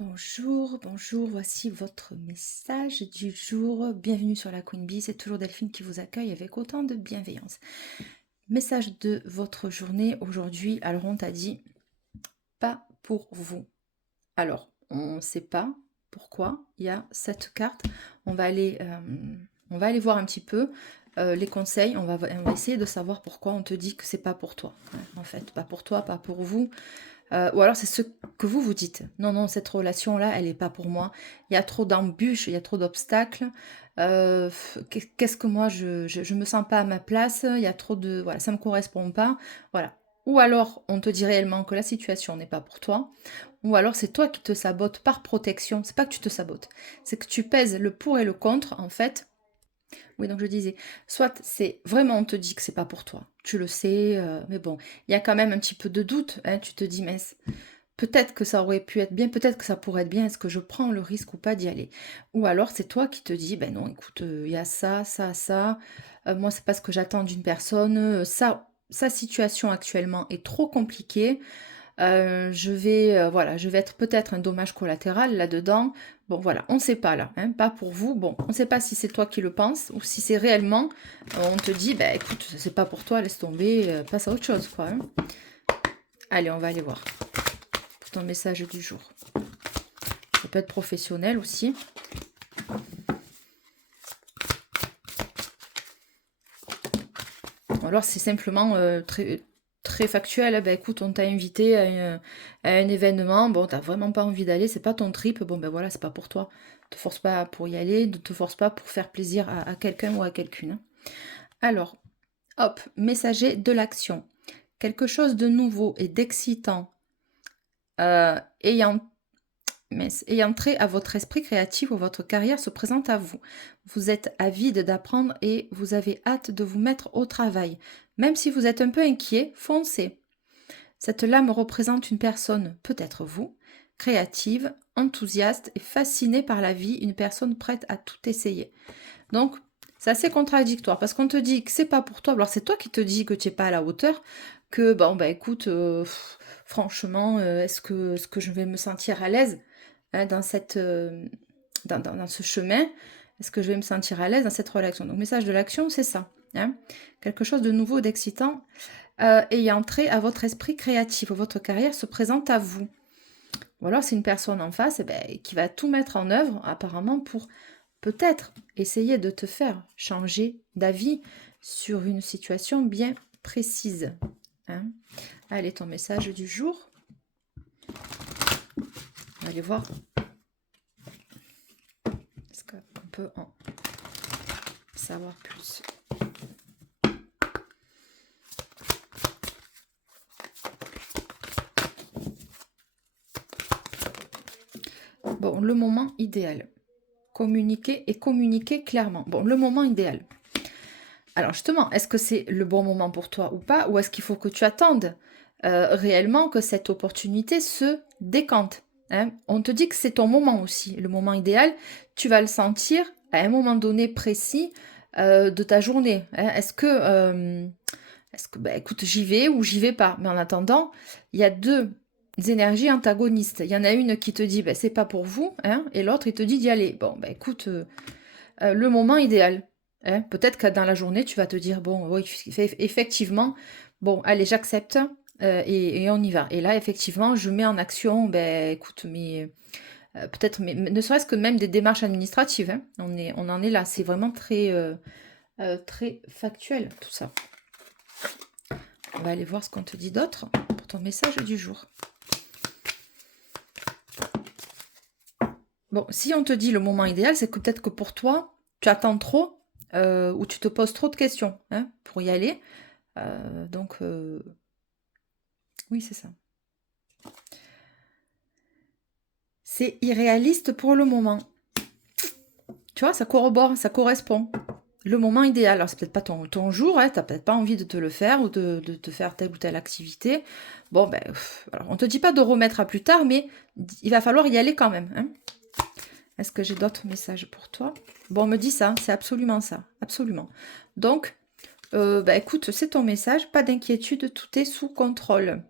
Bonjour, bonjour, voici votre message du jour. Bienvenue sur la Queen Bee, c'est toujours Delphine qui vous accueille avec autant de bienveillance. Message de votre journée aujourd'hui. Alors on t'a dit, pas pour vous. Alors, on ne sait pas pourquoi il y a cette carte. On va aller voir un petit peu les conseils. On va essayer de savoir pourquoi on te dit que c'est pas pour toi. En fait, pas pour toi, pas pour vous. Ou alors c'est ce que vous vous dites. Non, non, cette relation-là, elle n'est pas pour moi. Il y a trop d'embûches, il y a trop d'obstacles. Qu'est-ce que moi, je me sens pas à ma place. Il y a trop de... Voilà, ça me correspond pas. Voilà. Ou alors, on te dit réellement que la situation n'est pas pour toi. Ou alors, c'est toi qui te sabotes par protection. C'est pas que tu te sabotes. C'est que tu pèses le pour et le contre, en fait. Oui, donc je disais, soit c'est vraiment on te dit que c'est pas pour toi, tu le sais, mais bon, il y a quand même un petit peu de doute, hein, tu te dis, mais peut-être que ça aurait pu être bien, peut-être que ça pourrait être bien, est-ce que je prends le risque ou pas d'y aller? Ou alors c'est toi qui te dis, ben non, écoute, il y a ça, ça, ça, moi c'est pas ce que j'attends d'une personne, ça, sa situation actuellement est trop compliquée, voilà, je vais être peut-être un dommage collatéral là-dedans. Bon, voilà, on ne sait pas là, hein, pas pour vous. Bon, on ne sait pas si c'est toi qui le penses ou si c'est réellement, on te dit, bah écoute, c'est pas pour toi, laisse tomber, passe à autre chose, quoi. Hein. Allez, on va aller voir pour ton message du jour. Ça peut être professionnel aussi. Alors c'est simplement très factuel, ben écoute, on t'a invité à un événement, bon, t'as vraiment pas envie d'aller, c'est pas ton trip, bon ben voilà, c'est pas pour toi. Ne te force pas pour y aller, ne te force pas pour faire plaisir à quelqu'un ou à quelqu'une. Hein. Alors, hop, messager de l'action. Quelque chose de nouveau et d'excitant ayant trait à votre esprit créatif ou votre carrière se présente à vous. Vous êtes avide d'apprendre et vous avez hâte de vous mettre au travail. Même si vous êtes un peu inquiet, foncez. Cette lame représente une personne, peut-être vous, créative, enthousiaste et fascinée par la vie, une personne prête à tout essayer. Donc, c'est assez contradictoire parce qu'on te dit que c'est pas pour toi. Alors, c'est toi qui te dis que tu n'es pas à la hauteur, que bon, bah écoute, franchement, est-ce que je vais me sentir à l'aise hein, dans ce chemin? Est-ce que je vais me sentir à l'aise dans cette relation? Donc, message de l'action, c'est ça. Hein, quelque chose de nouveau, d'excitant, ayant trait à votre esprit créatif, votre carrière se présente à vous. Ou alors c'est une personne en face qui va tout mettre en œuvre apparemment pour peut-être essayer de te faire changer d'avis sur une situation bien précise. Hein. Allez, ton message du jour. On va aller voir. Est-ce qu'on peut en savoir plus? Bon, le moment idéal. Communiquer et communiquer clairement. Bon, le moment idéal. Alors justement, est-ce que c'est le bon moment pour toi ou pas? Ou est-ce qu'il faut que tu attendes réellement que cette opportunité se décante? Hein? On te dit que c'est ton moment aussi, le moment idéal. Tu vas le sentir à un moment donné précis de ta journée. Hein? Bah, écoute, j'y vais ou j'y vais pas. Mais en attendant, il y a deux énergies antagonistes. Il y en a une qui te dit, bah, c'est pas pour vous, hein, et l'autre, il te dit d'y aller. Bon, bah, écoute, le moment idéal. Hein, peut-être que dans la journée, tu vas te dire, bon, oui, effectivement, bon, allez, j'accepte et on y va. Et là, effectivement, je mets en action, ben, écoute, peut-être, mais ne serait-ce que même des démarches administratives. Hein, on en est là. C'est vraiment très factuel, tout ça. On va aller voir ce qu'on te dit d'autre pour ton message du jour. Bon, si on te dit le moment idéal, c'est que peut-être que pour toi, tu attends trop ou tu te poses trop de questions hein, pour y aller. Donc, oui, c'est ça. C'est irréaliste pour le moment. Tu vois, ça corrobore, ça correspond. Le moment idéal. Alors, c'est peut-être pas ton jour, hein, tu n'as peut-être pas envie de te le faire ou de te faire telle ou telle activité. Bon, ben, alors, on ne te dit pas de remettre à plus tard, mais il va falloir y aller quand même. Hein. Est-ce que j'ai d'autres messages pour toi? Bon, on me dit ça, c'est absolument ça, absolument. Donc, bah écoute, c'est ton message, pas d'inquiétude, tout est sous contrôle.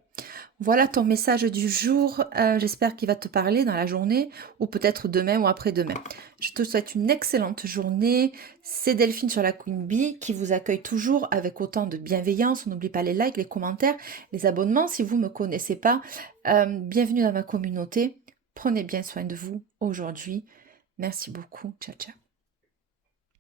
Voilà ton message du jour. J'espère qu'il va te parler dans la journée ou peut-être demain ou après-demain. Je te souhaite une excellente journée. C'est Delphine sur la Queen Bee qui vous accueille toujours avec autant de bienveillance. On n'oublie pas les likes, les commentaires, les abonnements si vous ne me connaissez pas. Bienvenue dans ma communauté. Prenez bien soin de vous aujourd'hui. Merci beaucoup. Ciao, ciao.